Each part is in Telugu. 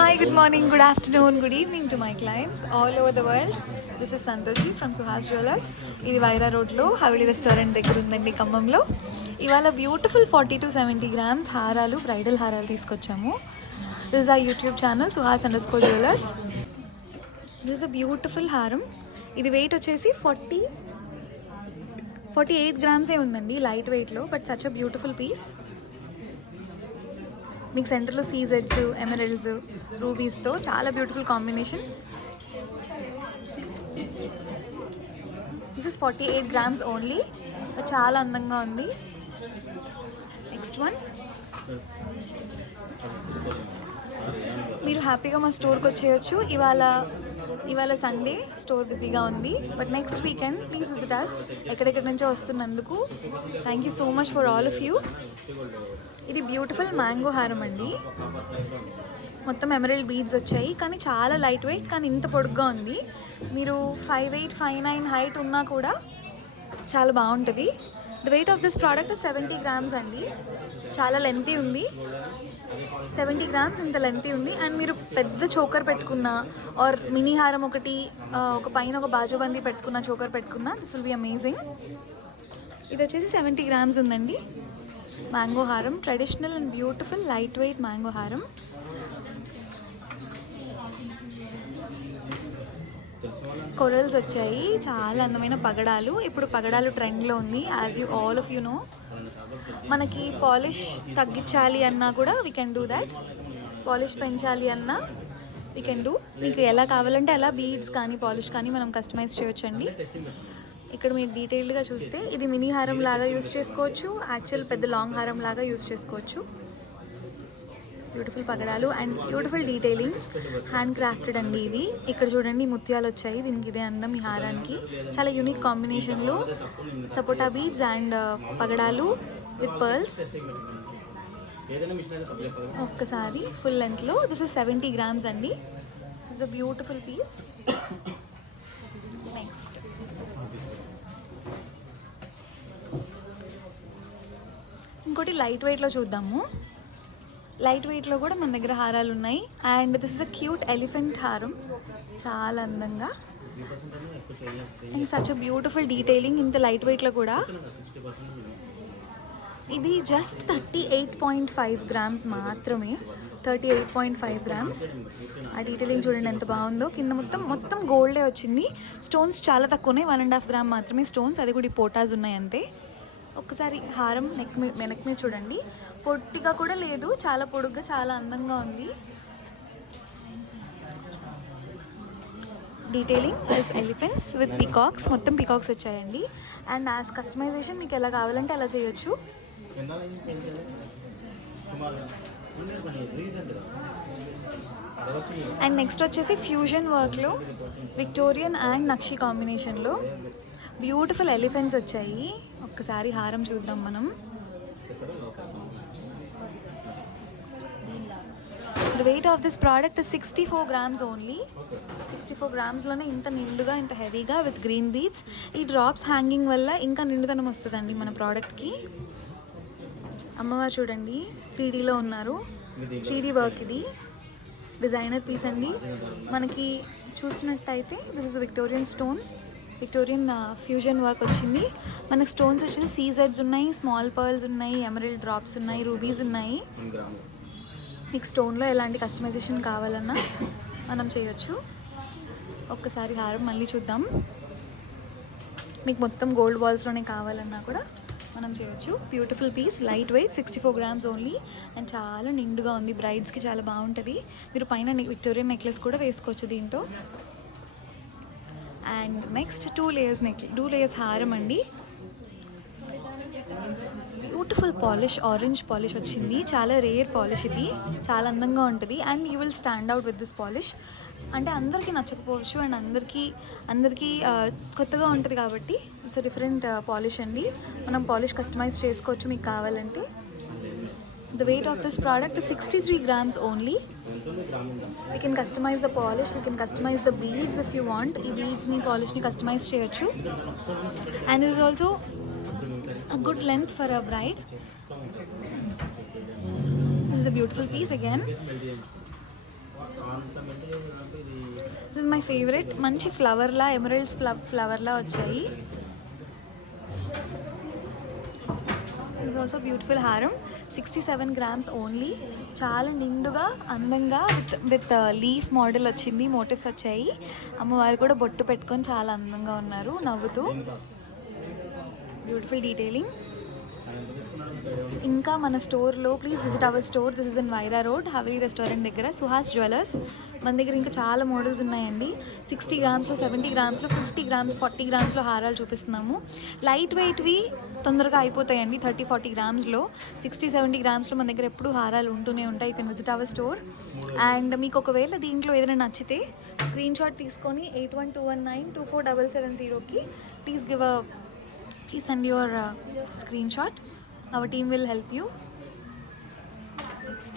Hi, good morning, good afternoon, good evening to my clients all over the world. This is Santoshi from Suhas Jewelers. ఇది వైరా రోడ్లో హవెలీ రెస్టారెంట్ దగ్గర ఉందండి ఖమ్మంలో. ఇవాళ బ్యూటిఫుల్ 40 to 70 grams హారాలు, బ్రైడల్ హారాలు తీసుకొచ్చాము. This is a YouTube channel Suhas_Jewelers. This is a beautiful హారం. ఇది వెయిట్ వచ్చేసి 48 grams ఉందండి, లైట్ వెయిట్లో, but such a beautiful piece. మీకు సెంటర్లో సీజెడ్స్, ఎమరల్డ్స్, రూబీస్తో చాలా beautiful combination. This is 48 grams only, చాలా అందంగా ఉంది. నెక్స్ట్ వన్, మీరు హ్యాపీగా మా స్టోర్కి వచ్చేయచ్చు. ఇవాళ సండే స్టోర్ బిజీగా ఉంది, but next weekend please visit us. ఎక్కడెక్కడి నుంచో వస్తున్నందుకు thank you so much for all of you. ఇది బ్యూటిఫుల్ మ్యాంగో హారం అండి. మొత్తం ఎమరల్డ్ బీడ్స్ వచ్చాయి, కానీ చాలా లైట్ వెయిట్, కానీ ఇంత పొడుగ్గా ఉంది. మీరు 5'8", 5'9" హైట్ ఉన్నా కూడా చాలా బాగుంటుంది. The weight of this product 70 grams అండి. చాలా లెంతీ ఉంది, 70 grams ఇంత లెంతీ ఉంది. అండ్ మీరు పెద్ద చోకర్ పెట్టుకున్నా ఆర్ మినీ హారం ఒకటి, ఒక పైన ఒక బాజుబందీ పెట్టుకున్న, చోకర్ పెట్టుకున్నా, దిస్ విల్ బి అమేజింగ్. ఇది వచ్చేసి 70 grams ఉందండి. మ్యాంగో హారం, traditional and beautiful light weight mango హారం. కొరల్స్ వచ్చాయి, చాలా అందమైన పగడాలు. ఇప్పుడు పగడాలు ట్రెండ్లో ఉంది, as you all of you know. మనకి పాలిష్ తగ్గించాలి అన్నా కూడా we can do that. Polish పెంచాలి అన్నా వీ కెన్ డూ. మీకు ఎలా కావాలంటే అలా బీడ్స్ కానీ పాలిష్ కానీ మనం కస్టమైజ్ చేయొచ్చండి. ఇక్కడ మీరు డీటెయిల్డ్గా చూస్తే ఇది మినీ హారం లాగా యూస్ చేసుకోవచ్చు, యాక్చువల్ పెద్ద లాంగ్ హారం లాగా యూస్ చేసుకోవచ్చు. బ్యూటిఫుల్ పగడాలు and beautiful detailing, hand crafted అండి ఇవి. ఇక్కడ చూడండి ముత్యాలు వచ్చాయి, దీనికి ఇదే అందం ఈ హారానికి. చాలా యూనిక్ కాంబినేషన్లో సపోటా బీడ్స్ అండ్ పగడాలు విత్ పర్ల్స్. ఒక్కసారి ఫుల్ లెంత్లో. దిస్ ఇస్ 70 grams అండి. It's a beautiful piece. Next, ఇంకోటి లైట్ వెయిట్లో చూద్దాము. లైట్ వెయిట్లో కూడా మన దగ్గర హారాలు ఉన్నాయి. And this is a cute elephant హారం, చాలా అందంగా and such a beautiful detailing. ఇంత లైట్ వెయిట్లో కూడా. ఇది జస్ట్ 38.5 grams మాత్రమే, 38.5 grams. ఆ డీటెయిలింగ్ చూడండి ఎంత బాగుందో. కింద మొత్తం గోల్డే వచ్చింది. స్టోన్స్ చాలా తక్కువనే, 1.5 gram మాత్రమే స్టోన్స్, అది కూడా ఈ పోటాస్ ఉన్నాయి అంతే. ఒక్కసారి హారం వెనక్ మీద చూడండి, పొట్టిగా కూడా లేదు, చాలా పొడుగ్గా, చాలా అందంగా ఉంది. Detailing is elephants with peacocks, మొత్తం పీకాక్స్ వచ్చాయండి. అండ్ యాజ్ కస్టమైజేషన్ మీకు ఎలా కావాలంటే అలా చేయొచ్చు. అండ్ నెక్స్ట్ వచ్చేసి ఫ్యూజన్ వర్క్లో విక్టోరియన్ అండ్ నక్షి కాంబినేషన్లో బ్యూటిఫుల్ ఎలిఫెంట్స్ వచ్చాయి. ఒక్కసారి హారం చూద్దాం మనం. The weight of this product 64 grams only. 64 gramsలోనే ఇంత నిండుగా, ఇంత హెవీగా విత్ గ్రీన్ బీడ్స్. ఈ డ్రాప్స్ హ్యాంగింగ్ వల్ల ఇంకా నిండుదనం వస్తుందండి మన ప్రోడక్ట్కి. అమ్మవారు చూడండి 3Dలో ఉన్నారు, 3D వర్క్. ఇది డిజైనర్ పీస్ అండి. మనకి చూసినట్టయితే this is Victorian stone, Victorian fusion work వచ్చింది. మనకు స్టోన్స్ వచ్చేసి సీజెడ్స్ ఉన్నాయి, స్మాల్ పర్ల్స్ ఉన్నాయి, ఎమరల్డ్ డ్రాప్స్ ఉన్నాయి, రూబీస్ ఉన్నాయి. మీకు స్టోన్లో ఎలాంటి కస్టమైజేషన్ కావాలన్నా మనం చేయొచ్చు. ఒక్కసారి హారం మళ్ళీ చూద్దాం. మీకు మొత్తం గోల్డ్ బాల్స్లోనే కావాలన్నా కూడా మనం చేయొచ్చు. Beautiful piece, light weight, 64 grams only. And చాలా నిండుగా ఉంది, బ్రైడ్స్కి చాలా బాగుంటుంది. మీరు పైన విక్టోరియన్ నెక్లెస్ కూడా వేసుకోవచ్చు దీంతో. అండ్ నెక్స్ట్ 2 layers హారం అండి. బ్యూటిఫుల్ పాలిష్, ఆరెంజ్ పాలిష్ వచ్చింది, చాలా రేర్ పాలిష్ ఇది, చాలా అందంగా ఉంటుంది. And you will stand out with this polish. అంటే అందరికీ నచ్చకపోవచ్చు, అండ్ అందరికీ కొత్తగా ఉంటుంది కాబట్టి ఇట్స్ అ డిఫరెంట్ పాలిష్ అండి. మనం పాలిష్ కస్టమైజ్ చేసుకోవచ్చు మీకు కావాలంటే. The weight of this product is 63 grams only. We can customize the polish, we can customize the beads if you want. ఈ beads ని polish ని customize చేయొచ్చు. And this is also a good length for a bride. This is a beautiful piece again. This is my favourite. మంచి ఫ్లవర్లా, ఎమరల్డ్స్ ఫ్లవర్లా వచ్చాయి. దిస్ ఆల్సో బ్యూటిఫుల్ హారం. 67 grams ఓన్లీ. చాలా నిండుగా అందంగా విత్ లీఫ్ మోడల్ వచ్చింది, మోటివ్స్ వచ్చాయి. అమ్మవారు కూడా బొట్టు పెట్టుకొని చాలా అందంగా ఉన్నారు నవ్వుతూ. Beautiful detailing. ఇంకా మన స్టోర్లో please visit our store. This is in Wyra road, Haveli restaurant దగ్గర, సుహాస్ జ్యువెలర్స్. మన దగ్గర ఇంకా చాలా మోడల్స్ ఉన్నాయండి. 60 grams, 70 grams, 50 grams, 40 grams హారాలు చూపిస్తున్నాము. లైట్ వెయిట్వి తొందరగా అయిపోతాయండి 30-40 grams. 60-70 grams మన దగ్గర ఎప్పుడు హారాలు ఉంటూనే ఉంటాయి. You can visit our store. And మీకు ఒకవేళ దీంట్లో ఏదైనా నచ్చితే స్క్రీన్ షాట్ తీసుకొని 8121924770కి please send your screenshot. Our team will help you. Next.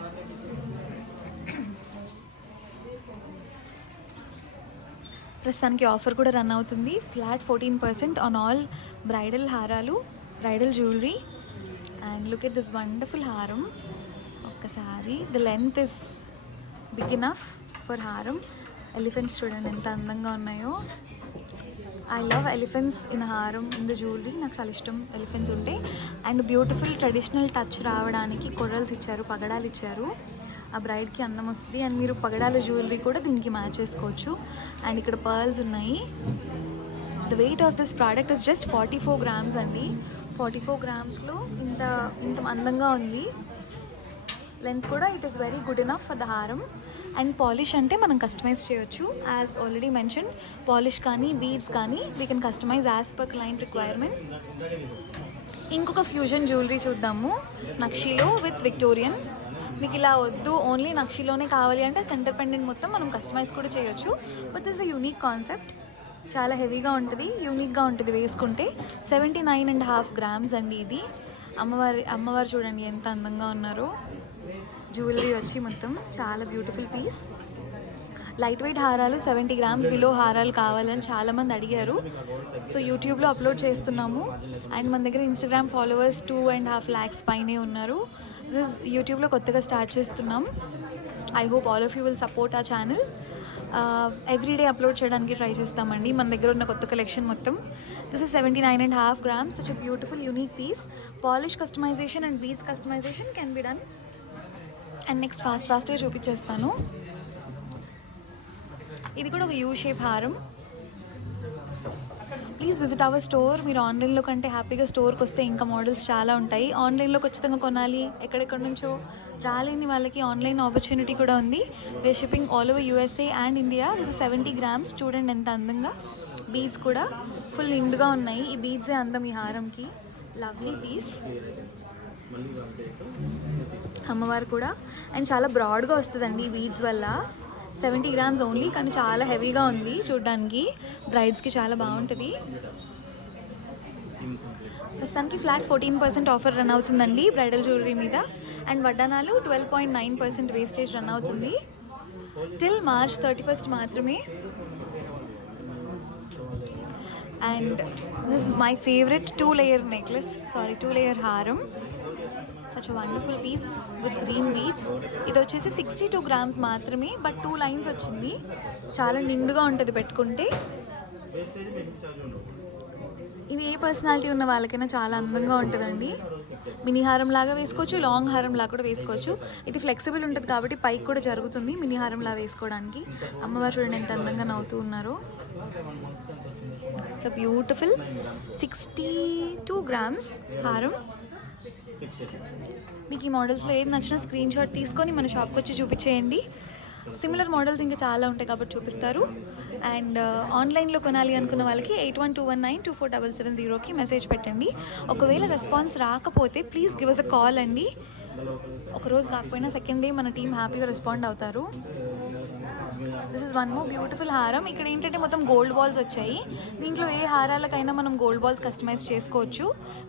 ప్రస్తుతానికి ఆఫర్ కూడా రన్ అవుతుంది. ఫ్లాట్ 14% ఆన్ ఆల్ బ్రైడల్ హారాలు, bridal jewellery. And look at this wonderful హారం. ఒక్కసారి the length is big enough for హారం. ఎలిఫెంట్స్ చూడండి ఎంత అందంగా ఉన్నాయో. ఐ లవ్ ఎలిఫెంట్స్ ఇన్ హారం, ఇన్ ద జ్యువెలరీ. నాకు చాలా ఇష్టం ఎలిఫెంట్స్ ఉంటే. అండ్ బ్యూటిఫుల్ ట్రెడిషనల్ టచ్ రావడానికి కొర్రల్స్ ఇచ్చారు, పగడాలు ఇచ్చారు. ఆ బ్రైడ్కి అందం వస్తుంది. అండ్ మీరు పగడాల జ్యువెలరీ కూడా దీనికి మ్యాచ్ చేసుకోవచ్చు. అండ్ ఇక్కడ పర్ల్స్ ఉన్నాయి. The weight of this product is just 44 grams అండి. 44 gramsలో ఇంత అందంగా ఉంది. లెంత్ కూడా it is very good enough for the హారం. అండ్ పాలిష్ అంటే మనం కస్టమైజ్ చేయొచ్చు. యాజ్ ఆల్రెడీ మెన్షన్, పాలిష్ కానీ బీడ్స్ కానీ we can customise as per client requirements. ఇంకొక ఫ్యూజన్ జ్యువెలరీ చూద్దాము. నక్షీలో విత్ విక్టోరియన్. మీకు ఇలా వద్దు, ఓన్లీ నక్షీలోనే కావాలి అంటే సెంటర్ పెండెంట్ మొత్తం మనం కస్టమైజ్ కూడా చేయొచ్చు. But this a unique concept. చాలా హెవీగా ఉంటుంది, యూనిక్గా ఉంటుంది వేసుకుంటే. 79.5 grams అండి ఇది. అమ్మవారు చూడండి ఎంత అందంగా ఉన్నారో. జ్యువెలరీ వచ్చి మొత్తం చాలా బ్యూటిఫుల్ పీస్. లైట్ వెయిట్ హారాలు 70 grams బిలో హారాలు కావాలని చాలామంది అడిగారు. సో యూట్యూబ్లో అప్లోడ్ చేస్తున్నాము. అండ్ మన దగ్గర ఇన్స్టాగ్రామ్ ఫాలోవర్స్ 2.5 lakhs పైనే ఉన్నారు. దిస్ యూట్యూబ్లో కొత్తగా స్టార్ట్ చేస్తున్నాం. I hope all of you will support a channel. Everyday upload చేయడానికి ట్రై చేస్తామండి మన దగ్గర ఉన్న కొత్త కలెక్షన్ మొత్తం. This is 79.5 grams. Such a beautiful unique piece. Polish customisation and beads customisation can be done. And next ఫాస్ట్గా చూపించేస్తాను. ఇది కూడా ఒక యూ షేప్ హారం. Please visit our store. మీరు ఆన్లైన్లో కంటే హ్యాపీగా స్టోర్కి వస్తే ఇంకా మోడల్స్ చాలా ఉంటాయి. ఆన్లైన్లో ఖచ్చితంగా కొనాలి, ఎక్కడెక్కడి నుంచో రాలేని వాళ్ళకి ఆన్లైన్ ఆపర్చునిటీ కూడా ఉంది. We're shipping all over USA and India. This is 70 grams. చూడండి ఎంత అందంగా. బీడ్స్ కూడా ఫుల్ నిండుగా ఉన్నాయి. ఈ బీడ్సే అందం ఈ హారంకి. Lovely piece. అమ్మవారు కూడా. అండ్ చాలా బ్రాడ్గా వస్తుందండి ఈ బీడ్స్ వల్ల. 70 grams ఓన్లీ, కానీ చాలా హెవీగా ఉంది చూడ్డానికి. బ్రైడ్స్కి చాలా బాగుంటుంది. ప్రస్తుతానికి ఫ్లాట్ 14% ఆఫర్ రన్ అవుతుందండి బ్రైడల్ జ్యువెలరీ మీద. అండ్ వడ్డానాలు 12.9% వేస్టేజ్ రన్ అవుతుంది టిల్ March 31st మాత్రమే. And this my favourite 2-layer హారం. Such a wonderful piece with green beads. ఇది వచ్చేసి 62 grams మాత్రమే, బట్ 2 lines వచ్చింది. చాలా నిండుగా ఉంటుంది పెట్టుకుంటే. ఇది ఏ పర్సనాలిటీ ఉన్న వాళ్ళకైనా చాలా అందంగా ఉంటుందండి. మినీ హారం లాగా వేసుకోవచ్చు, లాంగ్ హారం లాగా కూడా వేసుకోవచ్చు. ఇది ఫ్లెక్సిబుల్ ఉంటుంది కాబట్టి పైకి కూడా జరుగుతుంది మినీ హారం లాగా వేసుకోవడానికి. అమ్మవారు చూడండి ఎంత అందంగా నవ్వుతూ ఉన్నారో. ఇట్స్ అ బ్యూటిఫుల్ 62 grams హారం. మీకు ఈ మోడల్స్లో ఏది నచ్చినా స్క్రీన్ షాట్ తీసుకొని మన షాప్కి వచ్చి చూపించేయండి. సిమిలర్ మోడల్స్ ఇంకా చాలా ఉంటాయి కాబట్టి చూపిస్తారు. అండ్ ఆన్లైన్లో కొనాలి అనుకున్న వాళ్ళకి 8121924770కి మెసేజ్ పెట్టండి. ఒకవేళ రెస్పాన్స్ రాకపోతే please give us a call అండి. ఒకరోజు కాకపోయినా సెకండ్ డే మన టీం హ్యాపీగా రెస్పాండ్ అవుతారు. This is one more beautiful హారం. ఇక్కడ ఏంటంటే మొత్తం గోల్డ్ బాల్స్ వచ్చాయి. దీంట్లో ఏ హారాలకైనా మనం గోల్డ్ బాల్స్ కస్టమైజ్ చేసుకోవచ్చు.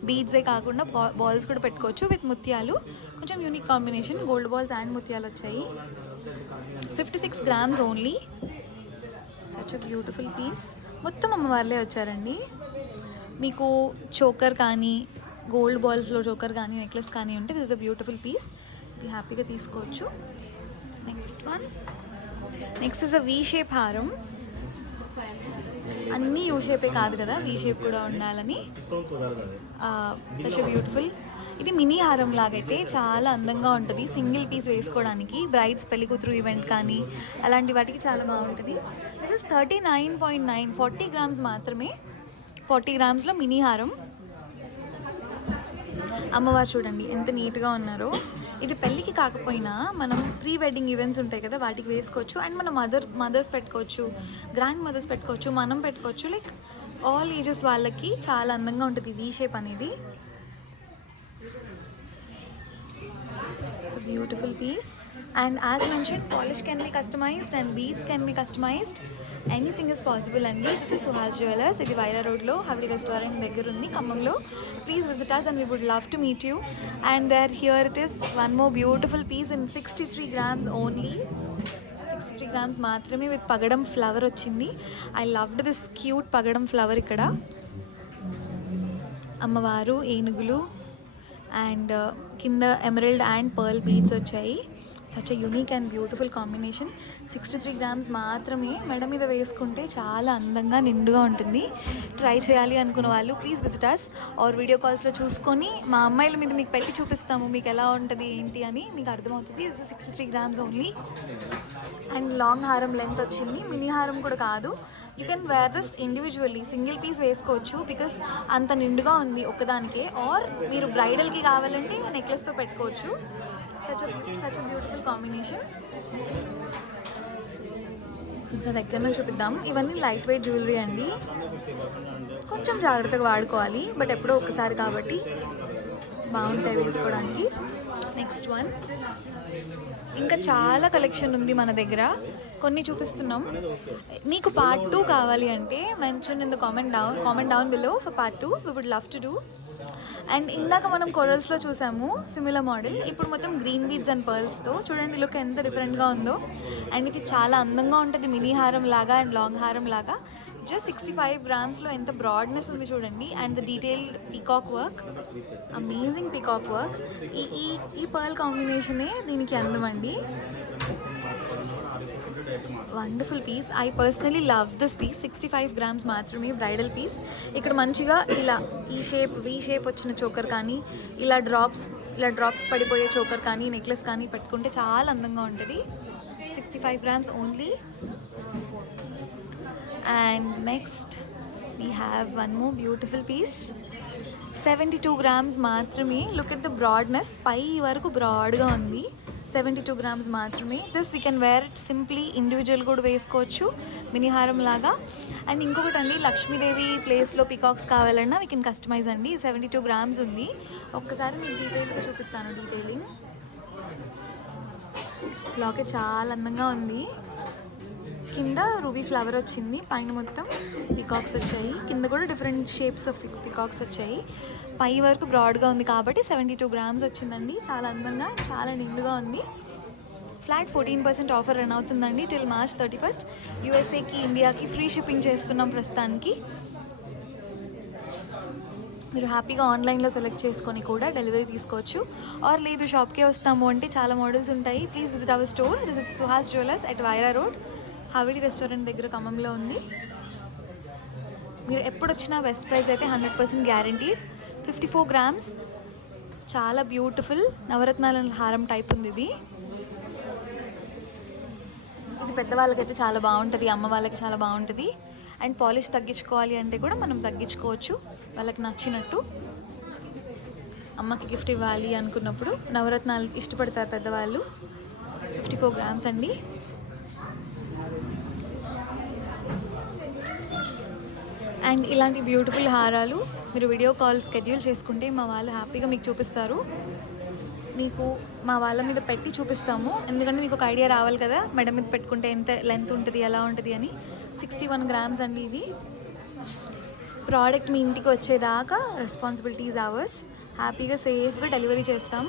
బీడ్సే కాకుండా బాల్స్ కూడా పెట్టుకోవచ్చు విత్ ముత్యాలు. కొంచెం unique combination, gold balls and ముత్యాలు వచ్చాయి. 56 grams ఓన్లీ. సచ్ అ బ్యూటిఫుల్ పీస్. మొత్తం అమ్మవార్లే వచ్చారండి. మీకు చోకర్ కానీ, గోల్డ్ బాల్స్లో చోకర్ కానీ, నెక్లెస్ కానీ ఉంటే this is a beautiful piece. ఇది హ్యాపీగా తీసుకోవచ్చు. Next one next is a V shape హారం. అన్నీ యూ షేపే కాదు కదా, వీ షేప్ కూడా ఉండాలని. Such beautiful. ఇది మినీ హారం లాగైతే చాలా అందంగా ఉంటుంది, సింగిల్ పీస్ వేసుకోవడానికి, బ్రైడ్స్ పెళ్లి కూతురు ఈవెంట్ కానీ అలాంటి వాటికి చాలా బాగుంటుంది. దిస్ ఇస్ 39.9, 40 గ్రామ్స్ మాత్రమే. 40 గ్రామ్స్లో మినీ హారం. అమ్మవారు చూడండి ఎంత నీట్గా ఉన్నారో. ఇది పెళ్ళికి కాకపోయినా మనం ప్రీ వెడ్డింగ్ ఈవెంట్స్ ఉంటాయి కదా, వాటికి వేసుకోవచ్చు. అండ్ మన మదర్స్ పెట్టుకోవచ్చు, గ్రాండ్ మదర్స్ పెట్టుకోవచ్చు, మనం పెట్టుకోవచ్చు. లైక్ ఆల్ ఏజెస్ వాళ్ళకి చాలా అందంగా ఉంటుంది వీ షేప్ అనేది. It's a beautiful piece, and as mentioned, polish can be customized and beads can be customized. Anything is possible. And this is Suhas Jewellers. ఇది వైరా రోడ్లో హవలి రెస్టారెంట్ దగ్గర ఉంది, ఖమ్మంలో. Please visit us and we would love to meet you. And there, here it is, one more beautiful piece in 63 grams only. 63 grams మాత్రమే, విత్ పగడం ఫ్లవర్ వచ్చింది. ఐ లవ్డ్ దిస్ క్యూట్ పగడం ఫ్లవర్. ఇక్కడ అమ్మవారు, ఏనుగులు అండ్ కింద ఎమరల్డ్ అండ్ పర్ల్ బీడ్స్ వచ్చాయి. Such a unique and beautiful combination. 63 grams మాత్రమే. మెడ మీద వేసుకుంటే చాలా అందంగా నిండుగా ఉంటుంది. ట్రై చేయాలి అనుకున్న వాళ్ళు please visit us or video కాల్స్లో చూసుకొని మా అమ్మాయిల మీద మీకు పెట్టి చూపిస్తాము, మీకు ఎలా ఉంటుంది ఏంటి అని మీకు అర్థమవుతుంది. This is 63 grams only. And long హారం లెంత్ వచ్చింది, మినీ హారం కూడా కాదు. You can wear this individually, single piece వేసుకోవచ్చు బికాస్ అంత నిండుగా ఉంది ఒక్కదానికే. ఆర్ మీరు బ్రైడల్కి కావాలంటే నెక్లెస్తో పెట్టుకోవచ్చు. Such a beautiful combination. So దగ్గర నుంచి చూపిద్దాం. ఇవన్నీ లైట్ వెయిట్ జ్యువెలరీ అండి, కొంచెం జాగ్రత్తగా వాడుకోవాలి, బట్ ఎప్పుడో ఒక్కసారి కాబట్టి బాగుంటాయి వేసుకోవడానికి. Next one. ఇంకా చాలా కలెక్షన్ ఉంది మన దగ్గర, కొన్ని చూపిస్తున్నాం. మీకు పార్ట్ 2 కావాలి అంటే mention in the comment down below for part 2. We would love to do. And ఇందాక మనం కొరల్స్లో చూసాము సిమిలర్ మోడల్, ఇప్పుడు మొత్తం గ్రీన్ బీడ్స్ అండ్ పర్ల్స్తో. చూడండి లుక్ ఎంత డిఫరెంట్గా ఉందో. అండ్ ఇది చాలా అందంగా ఉంటుంది, మినీ హారం లాగా అండ్ లాంగ్ హారం లాగా. జస్ట్ 65 గ్రామ్స్లో ఎంత బ్రాడ్నెస్ ఉంది చూడండి. And the detailed peacock work, amazing peacock work. ఈ పర్ల్ కాంబినేషనే దీనికి అందమండి. Wonderful piece. I personally love this piece. 65 grams మాత్రమే, బ్రైడల్ పీస్. ఇక్కడ మంచిగా ఇలా ఈ షేప్, వీ షేప్ వచ్చిన చోకర్ కానీ, ఇలా డ్రాప్స్ పడిపోయే చోకర్ కానీ, నెక్లెస్ కానీ పెట్టుకుంటే చాలా అందంగా ఉంటుంది. 65 grams only. And next we have one more beautiful piece. 72 grams మాత్రమే. లుక్ ఎట్ ద బ్రాడ్నెస్, పై వరకు బ్రాడ్గా ఉంది. 72 గ్రామ్స్ మాత్రమే. This we can wear it simply, individual కూడా వేసుకోవచ్చు మినీ హారం లాగా. అండ్ ఇంకొకటి అండి, లక్ష్మీదేవి ప్లేస్లో పికాక్స్ కావాలన్నా వీ కెన్ కస్టమైజ్ అండి. 72 గ్రామ్స్ ఉంది. ఒక్కసారి మీకు డీటెయిల్గా చూపిస్తాను. డీటెయిలింగ్ లాకెట్ చాలా అందంగా ఉంది. కింద రూబీ ఫ్లవర్ వచ్చింది, పైన మొత్తం పికాక్స్ వచ్చాయి, కింద కూడా డిఫరెంట్ షేప్స్ ఆఫ్ పికాక్స్ వచ్చాయి. పై వరకు బ్రాడ్గా ఉంది కాబట్టి 72 గ్రామ్స్ వచ్చిందండి. చాలా అందంగా, చాలా నిండుగా ఉంది. ఫ్లాట్ 14% ఆఫర్ రన్ అవుతుందండి టిల్ March 31. యూఎస్ఏకి, ఇండియాకి ఫ్రీ షిప్పింగ్ చేస్తున్నాం ప్రస్తుతానికి. మీరు హ్యాపీగా ఆన్లైన్లో సెలెక్ట్ చేసుకొని కూడా డెలివరీ తీసుకోవచ్చు. ఆర్ లేదు షాప్కే వస్తాము అంటే చాలా మోడల్స్ ఉంటాయి. Please visit our store. This is Suhas jewellers at Wyra road, Haveli restaurant దగ్గర, ఖమ్మంలో ఉంది. మీరు ఎప్పుడు వచ్చినా బెస్ట్ ప్రైస్ అయితే 100% గ్యారంటీడ్. 54 గ్రామ్స్, చాలా బ్యూటిఫుల్ నవరత్నాల హారం టైప్ ఉంది ఇది. ఇది పెద్దవాళ్ళకైతే చాలా బాగుంటుంది, అమ్మ వాళ్ళకి చాలా బాగుంటుంది. అండ్ పాలిష్ తగ్గించుకోవాలి అంటే కూడా మనం తగ్గించుకోవచ్చు వాళ్ళకి నచ్చినట్టు. అమ్మకి గిఫ్ట్ ఇవ్వాలి అనుకున్నప్పుడు నవరత్నాలు ఇష్టపడతారు పెద్దవాళ్ళు. 54 గ్రామ్స్ అండి. అండ్ ఇలాంటి బ్యూటిఫుల్ హారాలు మీరు వీడియో కాల్ స్కెడ్యూల్ చేసుకుంటే మా వాళ్ళు హ్యాపీగా మీకు చూపిస్తారు. మీకు మా వాళ్ళ మీద పెట్టి చూపిస్తాము, ఎందుకంటే మీకు ఒక ఐడియా రావాలి కదా మెడ మీద పెట్టుకుంటే ఎంత లెంత్ ఉంటుంది, ఎలా ఉంటుంది అని. 61 గ్రామ్స్ అండి ఇది. ప్రోడక్ట్ మీ ఇంటికి వచ్చేదాకా రెస్పాన్సిబిలిటీస్ అవర్స్. హ్యాపీగా సేఫ్గా డెలివరీ చేస్తాం.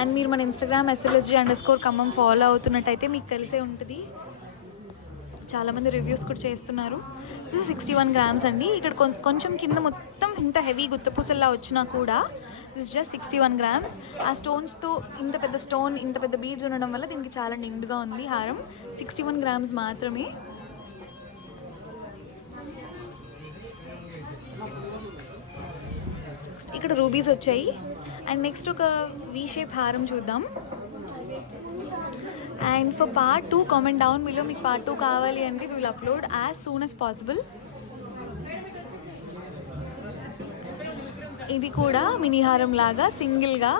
అండ్ మీరు మన ఇన్స్టాగ్రామ్ SLSG_ఖమ్మం ఫాలో అవుతున్నట్టయితే మీకు తెలిసే ఉంటుంది, చాలామంది రివ్యూస్ కూడా చేస్తున్నారు. దిస్ 61 గ్రామ్స్ అండి. ఇక్కడ కొంచెం కింద మొత్తం ఇంత హెవీ గుత్తపూసల్లా వచ్చినా కూడా దిస్ జస్ట్ 61 గ్రామ్స్. ఆ స్టోన్స్తో ఇంత పెద్ద స్టోన్, ఇంత పెద్ద బీడ్స్ ఉండడం వల్ల దీనికి చాలా నిండుగా ఉంది హారం. 61 గ్రామ్స్ మాత్రమే. ఇక్కడ రూబీస్ వచ్చాయి. అండ్ నెక్స్ట్ ఒక వీ షేప్ హారం చూద్దాం. And for part 2 comment down below, మీకు పార్ట్ 2 కావాలి అంటే we will upload as soon as possible. ఇది కూడా మినీ హారం లాగా సింగిల్గా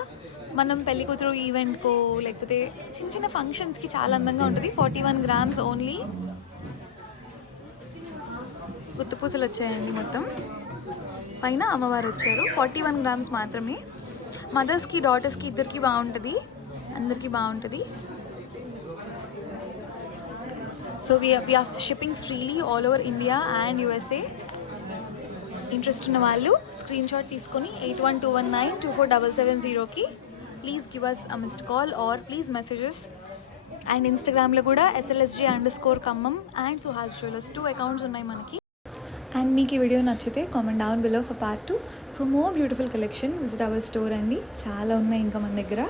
మనం పెళ్లి కూతురు ఈవెంట్కో లేకపోతే చిన్న చిన్న ఫంక్షన్స్కి చాలా అందంగా ఉంటుంది. 41 గ్రామ్స్ ఓన్లీ. గుత్తుపూసలు వచ్చాయండి మొత్తం. పైన అమ్మవారు వచ్చారు. 41 గ్రామ్స్ మాత్రమే. మదర్స్కి డాటర్స్కి ఇద్దరికి బాగుంటుంది, అందరికీ బాగుంటుంది. So we are shipping freely all over India and USA. Interest ఉన్న వాళ్ళు స్క్రీన్ షాట్ తీసుకొని 8121924770కి please give us a missed call or please messages. And ఇన్స్టాగ్రామ్లో కూడా SLSG_ఖమ్మం అండ్ సుహాస్ జ్యువెలర్స్ 2 అకౌంట్స్ ఉన్నాయి మనకి. అండ్ మీకు ఈ వీడియో నచ్చితే comment down below for part 2 for more beautiful collection. Visit our store అండి, చాలా ఉన్నాయి ఇంకా మన దగ్గర.